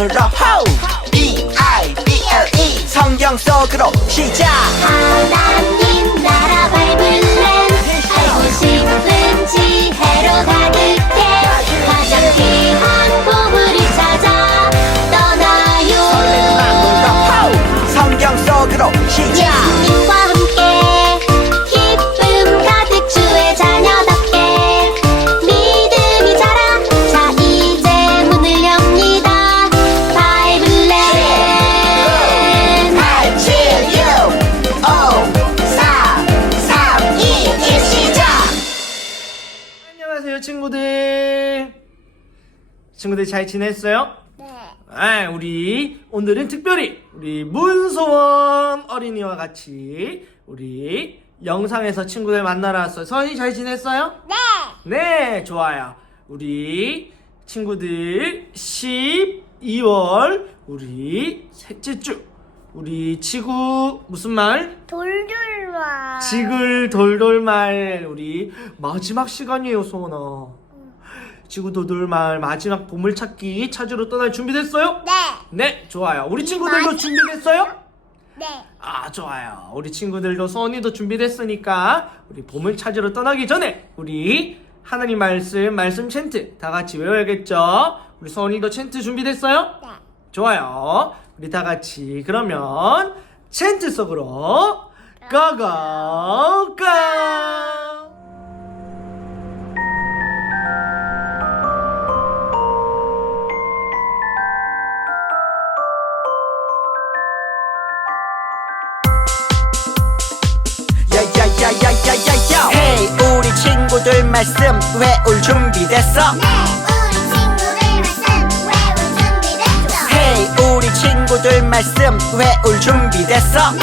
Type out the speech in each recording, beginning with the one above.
마음으로 호 B-I-B-L-E 성경 속으로 시작 친구들 잘 지냈어요? 네. 아, 우리 오늘은 특별히 우리 문소원 어린이와 같이 우리 영상에서 친구들 만나러 왔어요 서원이 잘 지냈어요? 네. 네 좋아요 우리 친구들 12월 우리 셋째 주 우리 지구 무슨 말? 돌돌마. 지글 돌돌말 우리 마지막 시간이에요 소원아 지구 돌돌말 마지막 보물찾기 찾으러 떠날 준비됐어요? 네. 네 좋아요 우리 친구들도 준비됐어요? 네. 아 좋아요 우리 친구들도 소원이도 준비됐으니까 우리 보물 찾으러 떠나기 전에 우리 하나님 말씀 말씀 챈트 다 같이 외워야겠죠? 우리 소원이도 챈트 준비됐어요? 네. 좋아요. 우리 다 같이 그러면 챈트 속으로 고고 고! 야야야야야야야 헤이 우리 친구들 말씀 외울 준비됐어? 네, 우리 친구들 말씀 외울 준비됐어. 헤이 우리 친구들 말씀 외울 준비됐어? 네,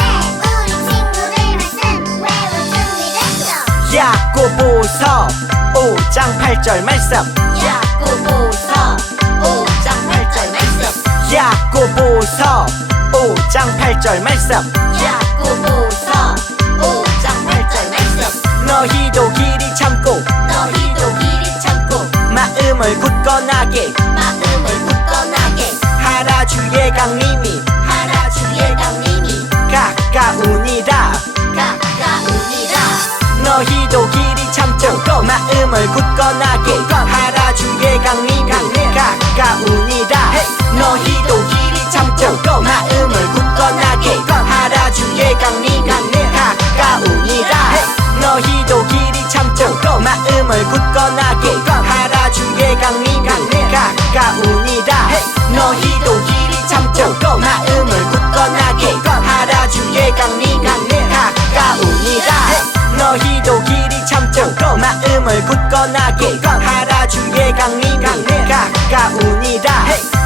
우리 친구들 말씀 외울 준비됐어. 야고보서 5장 8절 말씀 야고보서 5장 8절 말씀. 야고보서 5장 8절 말씀 야고보서 5장 8절 말씀. 너희도 길이 참고 너희도 길이 참고 마음을 굳건하게 마음을 굳건하게 하라 주의 강림이 하라 주의 강림이 가까우니라. 가까우니라. 너희도 길이 참고 마음을 굳건하게 하라 주의 강림이 가까우니라. 너희도 길이 참고 마음을 굳건하게 마음을 굳건하게 하라 주의 강림이 가까우니라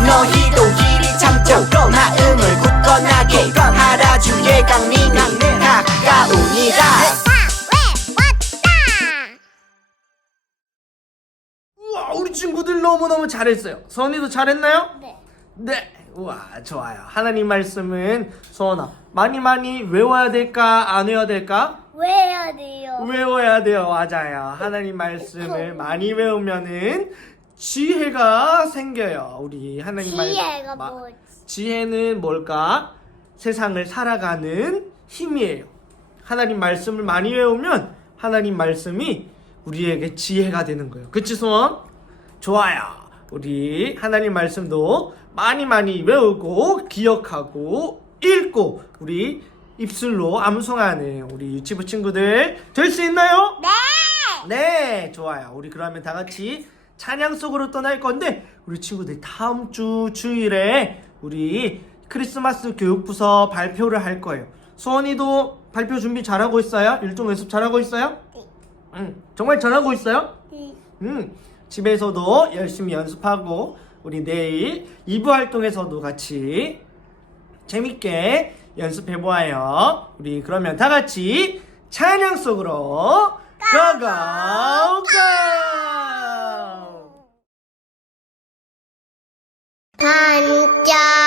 너희도 길이 참고 마음을 굳건하게 하라 주의 강림이 가까우니라 우와 우리 친구들 너무너무 잘했어요. 소원이도 잘했나요? 네. 네. 우와 좋아요. 하나님 말씀은 소원아 많이 많이 외워야 될까 안 외워야 될까? 왜 해야 돼요? 외워야 돼요. 맞아요. 하나님 말씀을 많이 외우면은 지혜가 생겨요. 우리 하나님 말 지혜가 마- 뭐지? 지혜는 뭘까? 세상을 살아가는 힘이에요. 하나님 말씀을 많이 외우면 하나님 말씀이 우리에게 지혜가 되는 거예요. 그치 소원? 좋아요. 우리 하나님 말씀도 많이 많이 외우고 기억하고 읽고 우리 입술로 암송하는 우리 유치부 친구들 될 수 있나요? 네. 네, 좋아요. 우리 그러면 다 같이 찬양 속으로 떠날 건데 우리 친구들 다음 주 주일에 우리 크리스마스 교육부서 발표를 할 거예요. 소원이도 발표 준비 잘하고 있어요? 일종 연습 잘하고 있어요? 응, 정말 잘하고 있어요? 네. 음, 집에서도 열심히 연습하고 우리 내일 2부 활동에서도 같이 재밌게 연습해 보아요. 우리 그러면 다 같이 찬양 속으로 고고 고! 반짝 반짝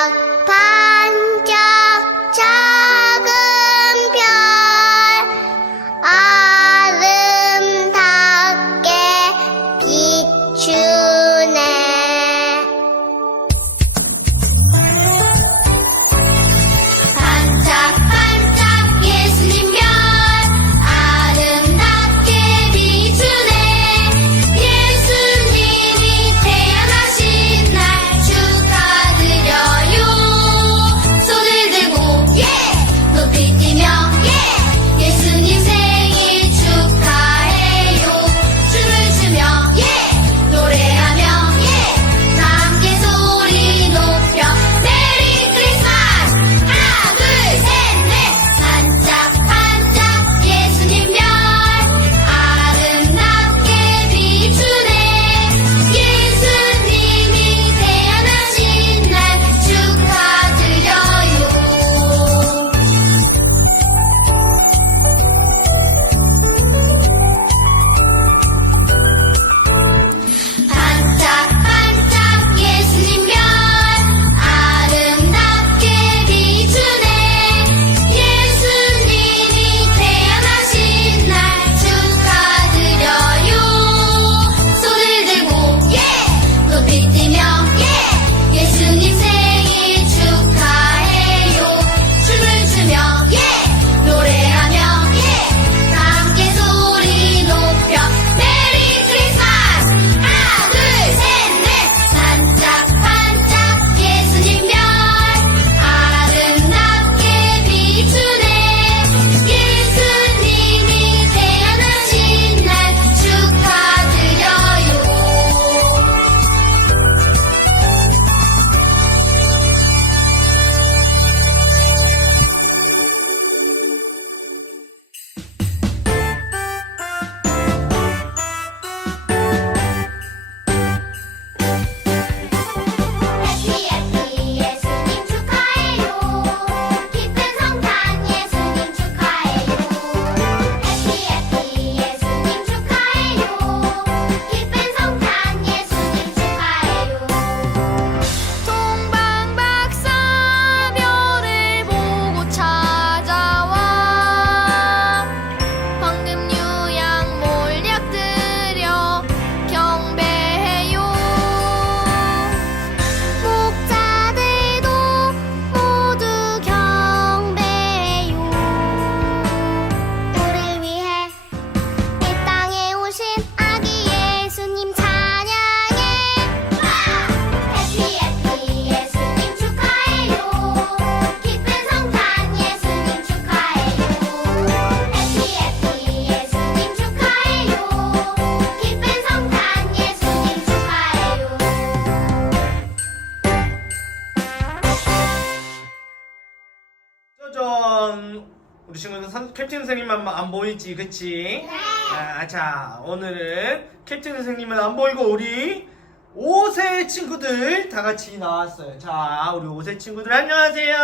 캡틴 선생님만 안 보이지, 그치? 아, 자, 오늘은 캡틴 선생님은 안 보이고 우리 5세 친구들 다 같이 나왔어요. 자, 우리 5세 친구들 안녕하세요.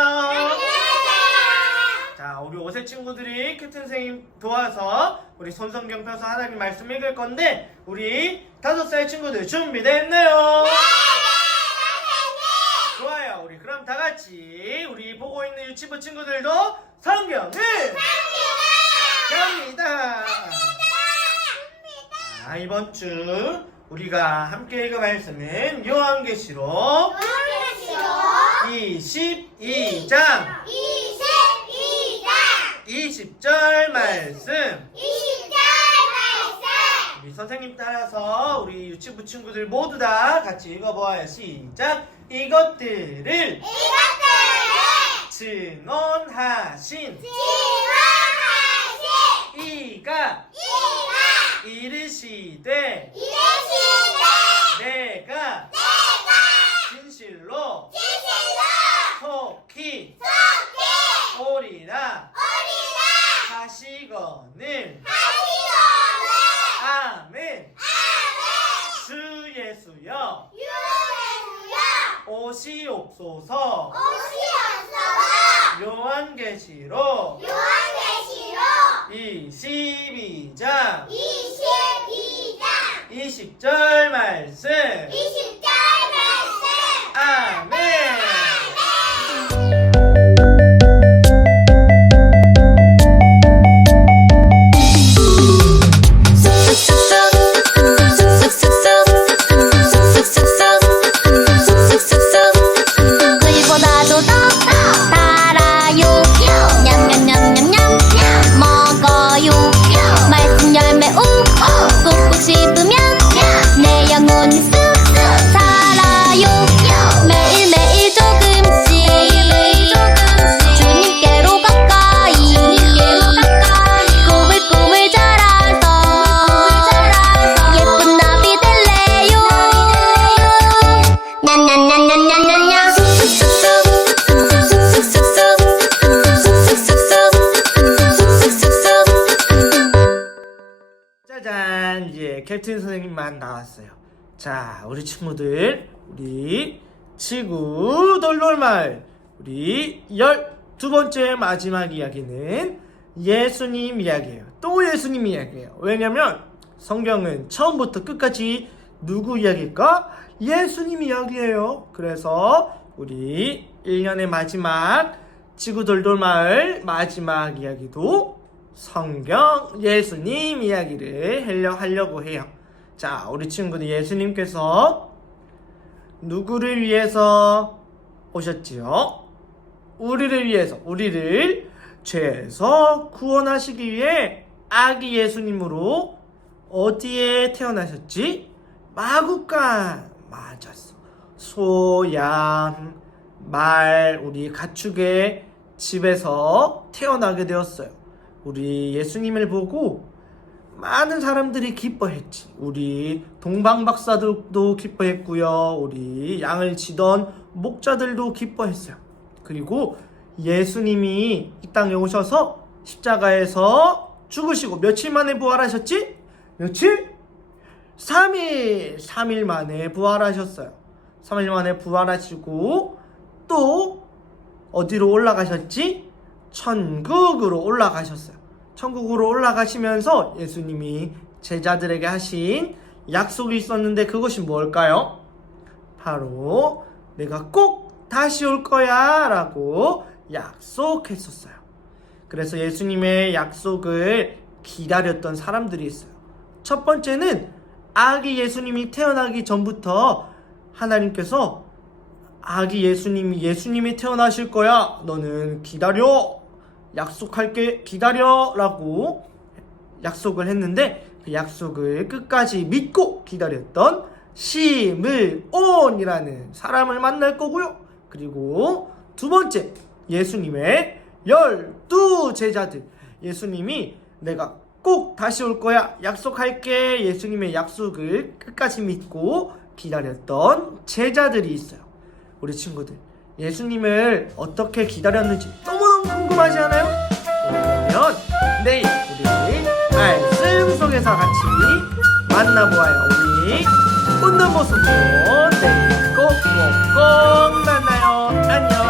자, 우리 5세 친구들이 캡틴 선생님 도와서 우리 손성경 펴서 하나님 말씀 읽을 건데 우리 5살 친구들 준비됐나요? 좋아요. 우리 그럼 다 같이 우리 보고 있는 유치부 친구들도 성경을 갑니다. 자, 이번 주 우리가 함께 읽을 말씀은 요한계시록 22장 20절 말씀. 우리 선생님 따라서 우리 유치부 친구들 모두 다 같이 읽어보아요. 시작. 이것들을 증언하신 이가 이르시되 내가 시작 22장. 20절 말씀. 20 캡틴 선생님만 나왔어요. 자 우리 친구들 우리 치구 돌돌말 우리 열두 번째 마지막 이야기는 예수님 이야기예요. 또 예수님 이야기예요. 왜냐면 성경은 처음부터 끝까지 누구 이야기일까? 예수님 이야기예요. 그래서 우리 1년의 마지막 지구 돌돌마을 마지막 이야기도 성경 예수님 이야기를 하려, 하려고 해요. 자, 우리 친구들 예수님께서 누구를 위해서 오셨지요? 우리를 위해서, 우리를 죄에서 구원하시기 위해 아기 예수님으로 어디에 태어나셨지? 마구간 맞았어. 소, 양, 말, 우리 가축의 집에서 태어나게 되었어요. 우리 예수님을 보고 많은 사람들이 기뻐했지. 우리 동방 박사들도 기뻐했고요. 우리 양을 치던 목자들도 기뻐했어요. 그리고 예수님이 이 땅에 오셔서 십자가에서 죽으시고 며칠 만에 부활하셨지? 며칠? 3일, 3일 만에 부활하셨어요. 3일 만에 부활하시고 또 어디로 올라가셨지? 천국으로 올라가셨어요. 천국으로 올라가시면서 예수님이 제자들에게 하신 약속이 있었는데 그것이 뭘까요? 바로 내가 꼭 다시 올 거야 라고 약속했었어요. 그래서 예수님의 약속을 기다렸던 사람들이 있어요. 첫 번째는 아기 예수님이 태어나기 전부터 하나님께서 아기 예수님이 예수님이 태어나실 거야. 너는 기다려. 약속할게. 기다려 라고 약속을 했는데 그 약속을 끝까지 믿고 기다렸던 시므온이라는 사람을 만날 거고요. 그리고 두 번째 예수님의 열두 제자들 예수님이 내가 꼭 다시 올 거야 약속할게 예수님의 약속을 끝까지 믿고 기다렸던 제자들이 있어요. 우리 친구들 예수님을 어떻게 기다렸는지 궁금하지 않아요? 그러면 내일 우리 말씀 속에서 같이 만나보아요. 우리 웃는 모습으로 내일 꼭꼭꼭 만나요. 안녕.